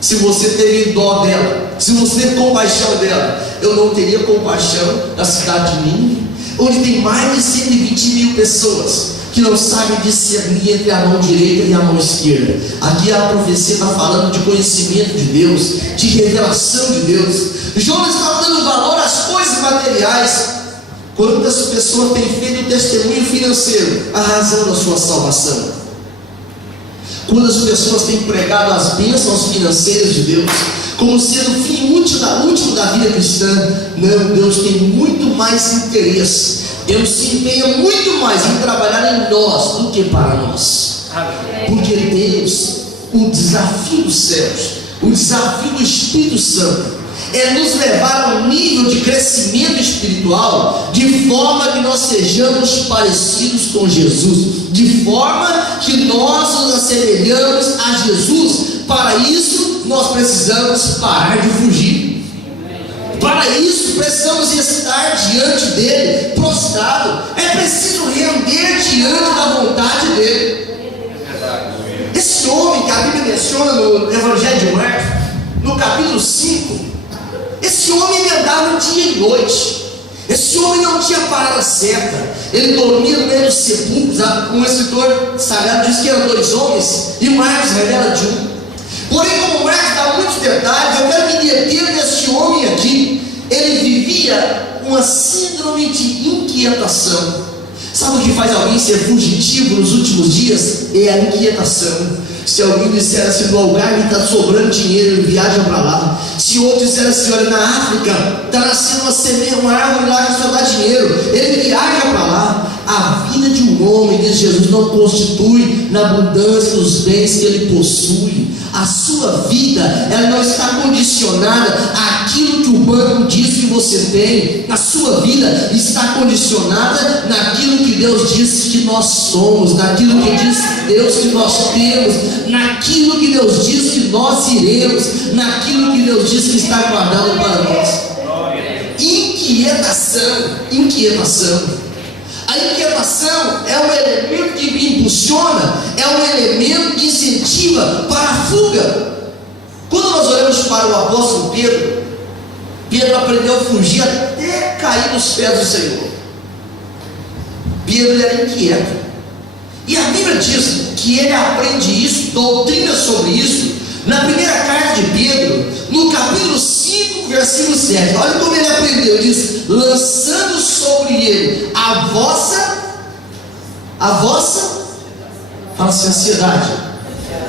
Se você teve dó dela, se você teve compaixão dela, eu não teria compaixão da cidade de Nínive, onde tem mais de 120 mil pessoas que não sabem discernir entre a mão direita e a mão esquerda. Aqui a profecia está falando de conhecimento de Deus, de revelação de Deus. Jonas está dando valor às coisas materiais. Quantas pessoas têm feito testemunho financeiro a razão da sua salvação? Quantas pessoas têm pregado as bênçãos financeiras de Deus como sendo o fim último da vida cristã? Não, Deus tem muito mais interesse. Deus se empenha muito mais em trabalhar em nós do que para nós. Porque Deus, o desafio dos céus, o desafio do Espírito Santo é nos levar a um nível de crescimento espiritual, de forma que nós sejamos parecidos com Jesus, de forma que nós nos assemelhamos a Jesus. Para isso nós precisamos parar de fugir. Para isso precisamos estar diante dele, prostrado. É preciso render diante da vontade dele. Esse homem que a Bíblia menciona no Evangelho de Marcos, no capítulo 5, esse homem andava dia e noite. Esse homem não tinha parada certa. Ele dormia no meio dos sepulcros. Um escritor sagrado diz que eram 2 homens, e Marcos revela de um. Porém, como Marcos dá muitos detalhes, eu quero me deter neste homem aqui. Ele vivia uma síndrome de inquietação. Sabe o que faz alguém ser fugitivo nos últimos dias? É a inquietação. Se alguém disser assim: no Algarve está sobrando dinheiro, ele viaja para lá. Se outro disser assim: olha, na África está nascendo uma semente, uma árvore lá que só dá dinheiro, ele viaja para lá. A vida de um homem, diz Jesus, não constitui na abundância dos bens que ele possui. A sua vida, ela não está condicionada àquilo que o banco diz que você tem. A sua vida está condicionada naquilo que Deus disse que nós somos, naquilo que diz Deus que nós temos, naquilo que Deus diz que nós iremos, naquilo que Deus diz que está guardado para nós. Inquietação. A inquietação é um elemento que impulsiona, é um elemento que incentiva para a fuga. Quando nós olhamos para o apóstolo Pedro, Pedro aprendeu a fugir até cair nos pés do Senhor. Pedro era inquieto, e a Bíblia diz que ele aprende isso, doutrina sobre isso, na primeira carta de Pedro, no capítulo 5, versículo 7. Olha como ele aprendeu. Ele diz: lançando sobre ele a vossa, fala assim,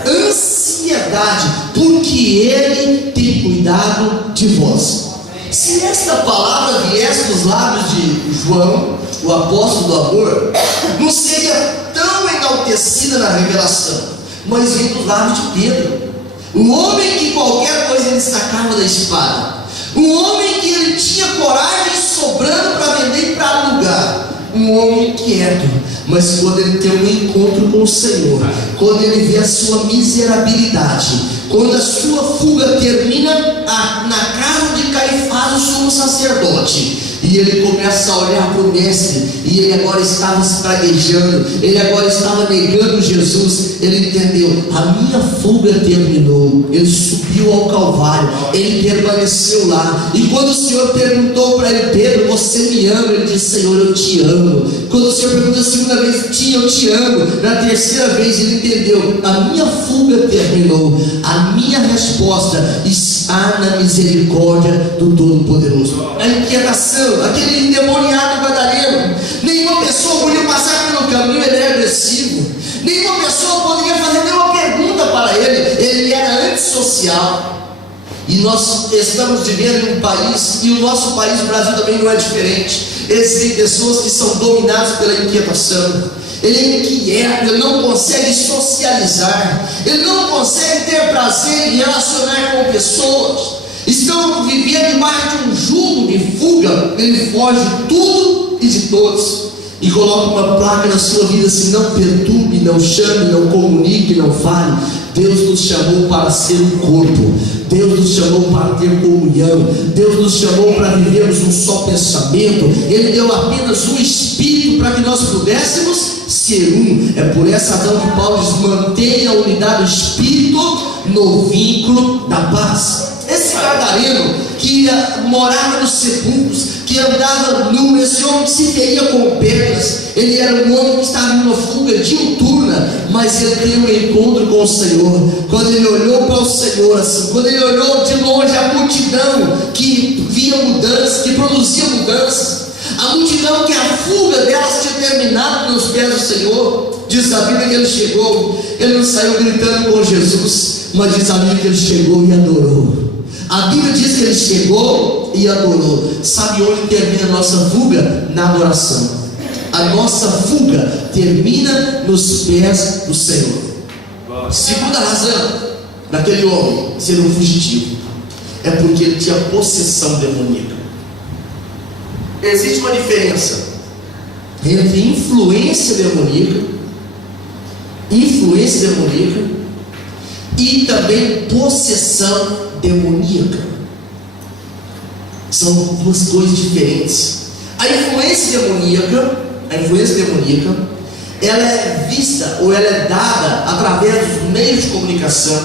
ansiedade, porque ele tem cuidado de vós. Se esta palavra viesse dos lábios de João, o apóstolo do amor, não seria tão enaltecida na revelação, mas vem dos lábios de Pedro. Um homem que qualquer coisa ele sacava da espada. Um homem que ele tinha coragem sobrando para vender e para alugar. Um homem quieto. Mas quando ele tem um encontro com o Senhor, quando ele vê a sua miserabilidade, quando a sua fuga termina na casa de Caifás, o sumo sacerdote, e ele começa a olhar para o mestre, e ele agora estava espraguejando, ele agora estava negando Jesus. Ele entendeu: a minha fuga terminou. Ele subiu ao Calvário, ele permaneceu lá. E quando o Senhor perguntou para ele: Pedro, você me ama? Ele disse: Senhor, eu te amo. Quando o Senhor perguntou a segunda vez: eu te amo. Na terceira vez ele entendeu: a minha fuga terminou. A minha resposta está na misericórdia do Todo-Poderoso. A inquietação, aquele endemoniado gadareno, nenhuma pessoa podia passar pelo caminho, ele era agressivo. Nenhuma pessoa poderia fazer nenhuma pergunta para ele, ele era antissocial. E nós estamos vivendo em um país, e o nosso país, o Brasil, também não é diferente. Existem pessoas que são dominadas pela inquietação. Ele é inquieto, ele não consegue socializar, ele não consegue ter prazer em relacionar com pessoas. Estão vivendo debaixo de um jugo de fuga. Ele foge de tudo e de todos. e coloca uma placa na sua vida assim: não perturbe, não chame, não comunique, não fale. Deus nos chamou para ser um corpo, Deus nos chamou para ter comunhão, Deus nos chamou para vivermos um só pensamento. Ele deu apenas um Espírito para que nós pudéssemos ser um. É por essa razão que Paulo diz: mantenha a unidade do Espírito no vínculo da paz. Esse gadareno que morava nos sepulcros, que andava nu, esse homem que se feria com pedras, ele era um homem que estava em uma fuga diuturna, mas ele teve um encontro com o Senhor. Quando ele olhou para o Senhor assim, quando ele olhou de longe a multidão que via mudanças, que produzia mudanças, a multidão que a fuga delas tinha terminado nos pés do Senhor, diz a Bíblia que ele chegou, ele não saiu gritando com Jesus, mas diz a Bíblia que ele chegou e adorou. A Bíblia diz que ele chegou e adorou. Sabe onde termina a nossa fuga? Na adoração. A nossa fuga termina nos pés do Senhor. Segunda razão daquele homem ser um fugitivo é porque ele tinha possessão demoníaca. Existe uma diferença entre influência demoníaca e também possessão demoníaca. São duas coisas diferentes. A influência demoníaca, ela é vista ou ela é dada através dos meios de comunicação,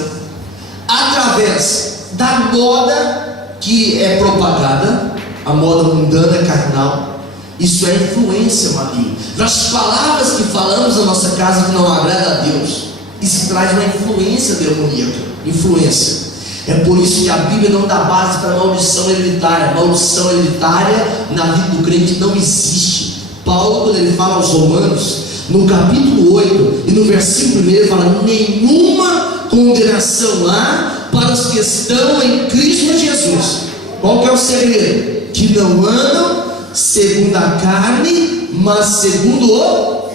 através da moda que é propagada, a moda mundana, carnal. Isso é influência maligna. Das palavras que falamos na nossa casa que não agrada a Deus, isso traz uma influência demoníaca. É por isso que a Bíblia não dá base para maldição hereditária. Maldição hereditária na vida do crente não existe. Paulo, quando ele fala aos Romanos, no capítulo 8 e no versículo 1, ele fala: nenhuma condenação há para os que estão em Cristo Jesus. Qual que é o segredo? Que não andam segundo a carne, mas segundo o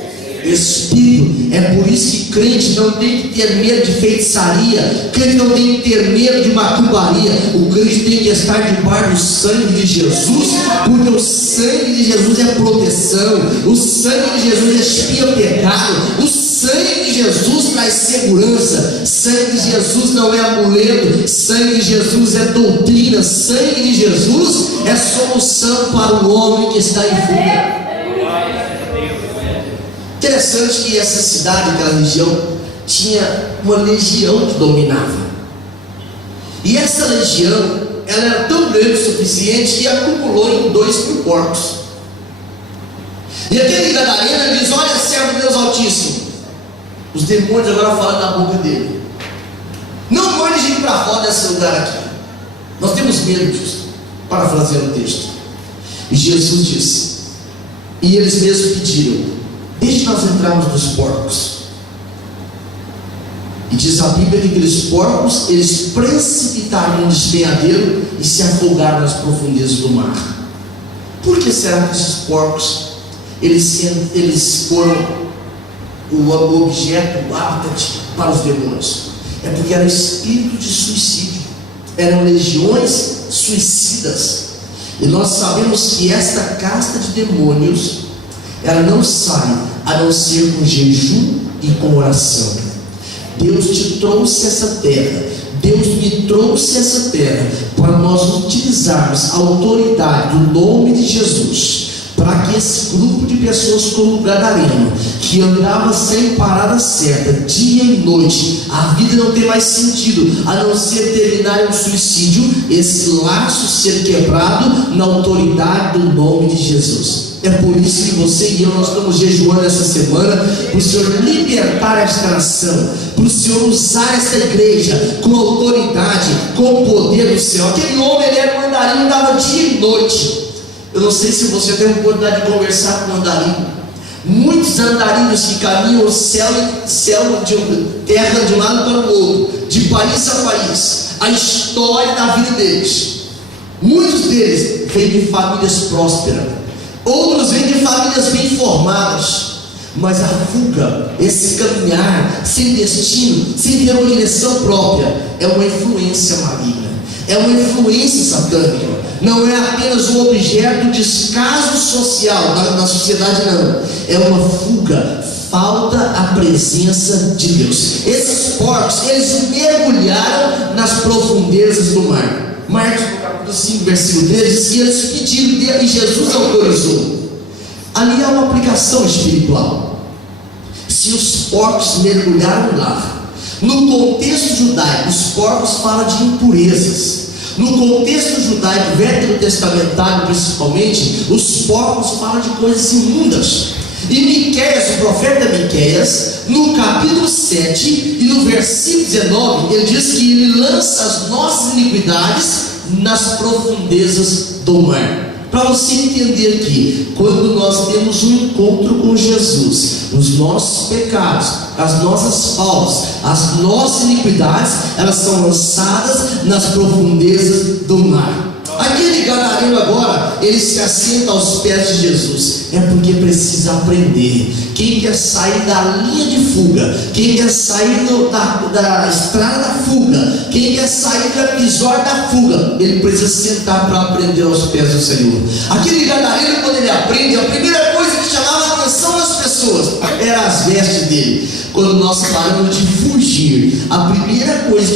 Espírito. É por isso que crente não tem que ter medo de feitiçaria, crente não tem que ter medo de macumbaria. O crente tem que estar debaixo do sangue de Jesus, porque o sangue de Jesus é proteção, o sangue de Jesus expia o pecado, o sangue de Jesus traz segurança. Sangue de Jesus não é amuleto, sangue de Jesus é doutrina, sangue de Jesus é solução para o homem que está em fuga. Interessante que essa cidade, aquela região, tinha uma legião que dominava. E essa legião, ela era tão grande o suficiente que acumulou em 2.000 porcos. E aquele gadareno diz: olha, servo de Deus Altíssimo. Os demônios agora falam na boca dele: não pode ir para fora desse lugar aqui. Nós temos medo disso. Parafraseando o texto. E Jesus disse, e eles mesmos pediram: deixe nós entrarmos nos porcos. E diz a Bíblia que aqueles porcos, eles precipitaram no despenhadeiro e se afogaram nas profundezas do mar. Por que será que esses porcos, eles foram o objeto, o hábitat para os demônios? É porque era espírito de suicídio, eram legiões suicidas. E nós sabemos que esta casta de demônios, ela não sai a não ser com jejum e com oração. Deus te trouxe essa terra, Deus me trouxe essa terra para nós utilizarmos a autoridade do nome de Jesus, para que esse grupo de pessoas como o gadareno, que andava sem parada certa, dia e noite, a vida não tem mais sentido a não ser terminar em um suicídio, esse laço ser quebrado na autoridade do nome de Jesus. É por isso que você e eu, nós estamos jejuando essa semana, para o Senhor libertar esta nação, para o Senhor usar esta igreja com autoridade, com o poder do céu. Aquele homem, ele era um andarinho, dava dia e noite. Eu não sei se você tem a oportunidade de conversar com um andarinho. Muitos andarinhos que caminham o céu de terra de um lado para o outro, de país a país, a história da vida deles. Muitos deles vêm de famílias prósperas, outros vêm de famílias bem formadas. Mas a fuga, esse caminhar sem destino, sem ter uma direção própria, é uma influência maligna, é uma influência satânica. não é apenas um objeto de descaso social na sociedade, não. É uma fuga, falta a presença de Deus. Esses porcos, eles mergulharam nas profundezas do mar. Marcos, no capítulo 5, versículo 13, diz que eles pediram e Jesus autorizou. Ali há uma aplicação espiritual. Se os porcos mergulharam lá, no contexto judaico, os porcos falam de impurezas. No contexto judaico, veterotestamentário principalmente, os porcos falam de coisas imundas. E Miqueias, o profeta Miqueias, no capítulo 7 e no versículo 19, ele diz que ele lança as nossas iniquidades nas profundezas do mar. Para você entender que quando nós temos um encontro com Jesus, os nossos pecados, as nossas faltas, as nossas iniquidades, elas são lançadas nas profundezas do mar. Aquele gadareno agora, ele se assenta aos pés de Jesus. É porque precisa aprender. Quem quer sair da linha de fuga, quem quer sair da estrada da fuga, quem quer sair do episódio da fuga, ele precisa sentar para aprender aos pés do Senhor. Aquele gadareno, quando ele aprende, a primeira coisa que chamava a atenção das pessoas era as vestes dele. Quando nós paramos de fugir, a primeira coisa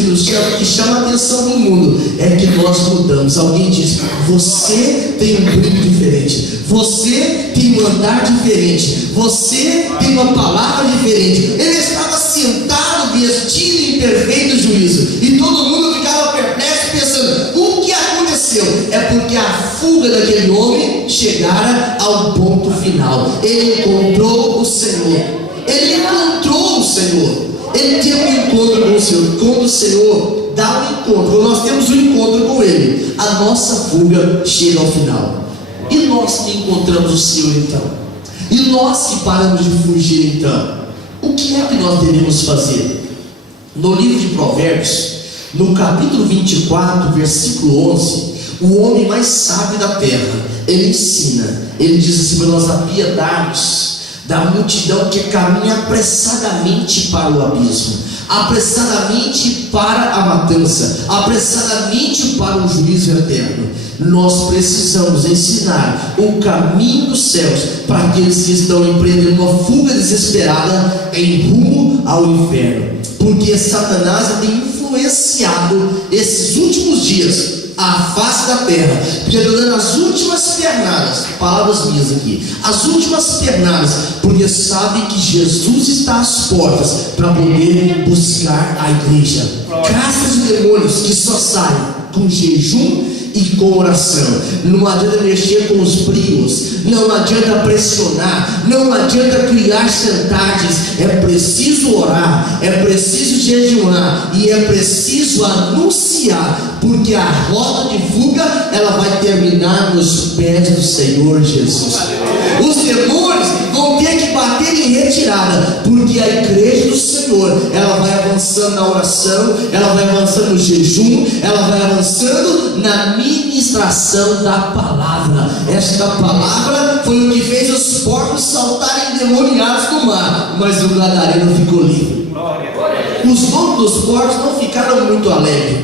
que chama a atenção do mundo é que nós mudamos. Alguém diz: você tem um brilho diferente, você tem um andar diferente, você tem uma palavra diferente. Ele estava sentado, vestido em perfeito juízo, e todo mundo ficava perplexo, pensando: o que aconteceu? É porque a fuga daquele homem chegara ao ponto final. Ele encontrou o Senhor. Ele encontrou o Senhor. Ele teve um encontro com o Senhor. Quando o Senhor dá um encontro, quando nós temos um encontro com Ele, a nossa fuga chega ao final. E nós que encontramos o Senhor então? E nós que paramos de fugir então? O que é que nós devemos fazer? No livro de Provérbios, no capítulo 24, versículo 11, o homem mais sábio da terra, ele ensina, ele diz assim: para nós apiedarmos da multidão que caminha apressadamente para o abismo, apressadamente para a matança, apressadamente para o juízo eterno. Nós precisamos ensinar o caminho dos céus para aqueles que estão empreendendo uma fuga desesperada em rumo ao inferno, porque Satanás tem influenciado esses últimos dias a face da terra, porque está dando as últimas pernadas, palavras minhas aqui, as últimas pernadas, porque sabe que Jesus está às portas para poder buscar a igreja. Castas de demônios que só saem com jejum e com oração. Não adianta mexer com os brios, não adianta pressionar, não adianta criar chantagens. É preciso orar, é preciso jejuar e é preciso anunciar, porque a rota de fuga ela vai terminar nos pés do Senhor Jesus. Os demônios vão ter que bater em retirada, porque a igreja do Senhor ela vai avançando na oração, ela vai avançando no jejum, ela vai avançando na ministração da palavra. Esta palavra foi o que fez os porcos saltarem endemoniados no mar, mas o gadareno ficou livre. Os donos dos porcos não ficaram muito alegres,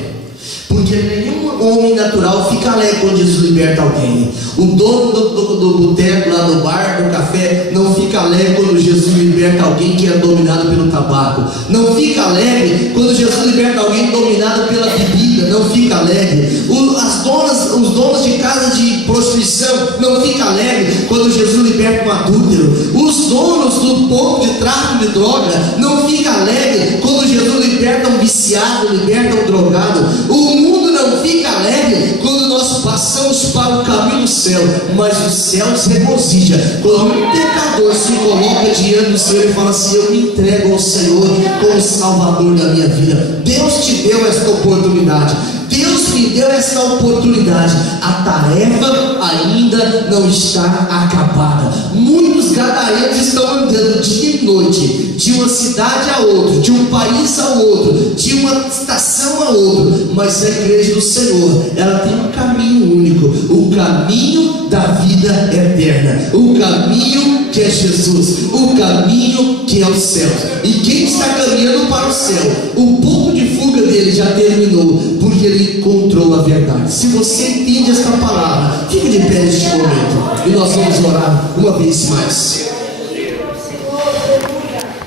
porque nenhum homem natural fica alegre quando Jesus liberta alguém. O dono do boteco lá do bar, do café, não fica alegre quando Jesus liberta alguém que é dominado pelo tabaco. Não fica alegre quando Jesus liberta alguém dominado pela bebida. Não fica alegre. Os donos de casa de prostituição não fica alegre quando Jesus liberta um adúltero. Os donos do ponto de tráfico de droga não fica alegre quando Jesus liberta um viciado, liberta um drogado. O mundo não fica alegre quando nós passamos para o caminho do céu, mas o céu se regozija quando um pecador se coloca diante do Senhor e fala assim: eu me entrego ao Senhor como Salvador da minha vida. Deus te deu esta oportunidade. Deus me deu essa oportunidade. A tarefa ainda não está acabada. Muitos gadarenos estão andando dia e noite, de uma cidade a outra, de um país a outro, de uma estação a outra, mas a igreja do Senhor, ela tem um caminho único, o caminho da vida eterna, o caminho que é Jesus, o caminho que é o céu. E quem está caminhando para o céu, o ponto de fuga dele ele já terminou, porque ele encontrou a verdade. Se você entende esta palavra, fique de pé neste momento e nós vamos orar uma vez mais.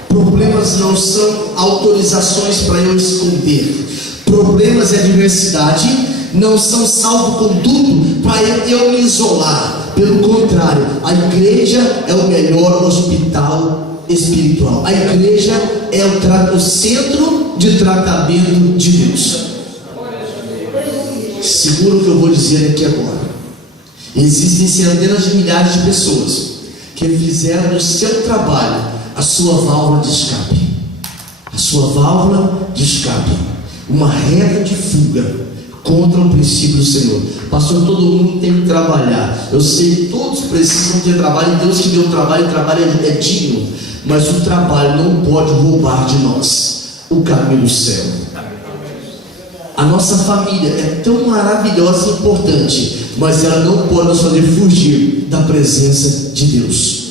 Problemas não são autorizações para eu esconder. Problemas e adversidade não são salvo-conduto para eu me isolar. Pelo contrário, a igreja é o melhor hospital espiritual. A igreja é o centro de tratamento de Deus. Segura o que eu vou dizer aqui agora. Existem centenas de milhares de pessoas que fizeram do seu trabalho a sua válvula de escape. A sua válvula de escape. Uma reta de fuga contra o princípio do Senhor. Pastor, todo mundo tem que trabalhar. Eu sei que todos precisam ter trabalho. Deus que deu trabalho, o trabalho é digno. Mas o trabalho não pode roubar de nós o caminho do céu. A nossa família é tão maravilhosa e importante, mas ela não pode nos fazer fugir da presença de Deus.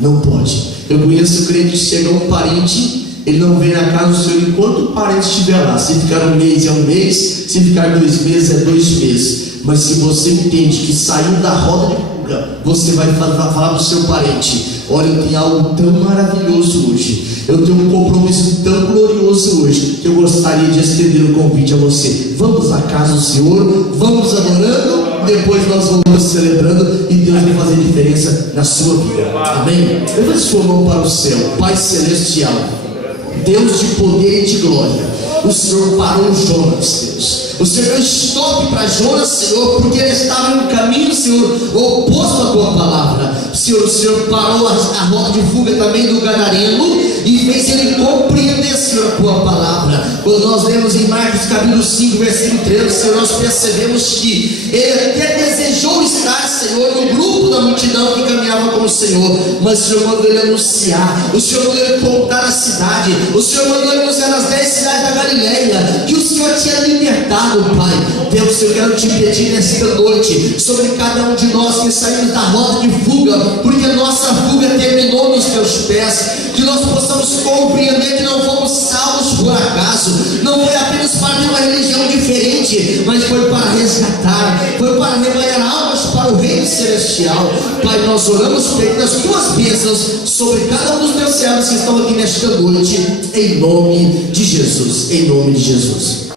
Não pode. Eu conheço crente que chega um parente, ele não vem na casa do Senhor enquanto o parente estiver lá. Se ficar um mês é um mês, se ficar 2 meses é 2 meses. Mas se você entende que saiu da roda de fuga, você vai falar para o seu parente: olha, eu tenho algo tão maravilhoso hoje, eu tenho um compromisso tão glorioso hoje, que eu gostaria de estender o convite a você. Vamos à casa do Senhor, vamos adorando, depois nós vamos celebrando, e Deus vai fazer diferença na sua vida. Amém? Levante sua mão para o céu. Pai celestial, Deus de poder e de glória, o Senhor parou Jonas, Deus. O Senhor deu stop para Jonas, Senhor, porque ele estava em um caminho, Senhor, oposto à tua palavra. Senhor, o Senhor parou a roda de fuga também do gadareno e fez ele compreender, Senhor, a tua palavra. Quando nós lemos em Marcos capítulo 5, versículo 13, Senhor, nós percebemos que ele até desejou estar, Senhor, no grupo da multidão que caminhava com o Senhor, mas o Senhor mandou ele anunciar, o Senhor mandou ele contar a cidade, o Senhor mandou ele anunciar nas 10 cidades da Galileia que o Senhor tinha libertado, Pai. Deus, eu quero te pedir nesta noite sobre cada um de nós que saímos da rota de fuga, porque a nossa fuga terminou nos teus pés, que nós possamos compreender que não fomos salvos por acaso, não foi apenas para ter uma religião diferente, mas foi para resgatar, foi para rebanhar almas para o reino celestial. Pai, nós oramos pedindo as tuas bênçãos sobre cada um dos teus servos que estão aqui nesta noite, em nome de Jesus, em nome de Jesus.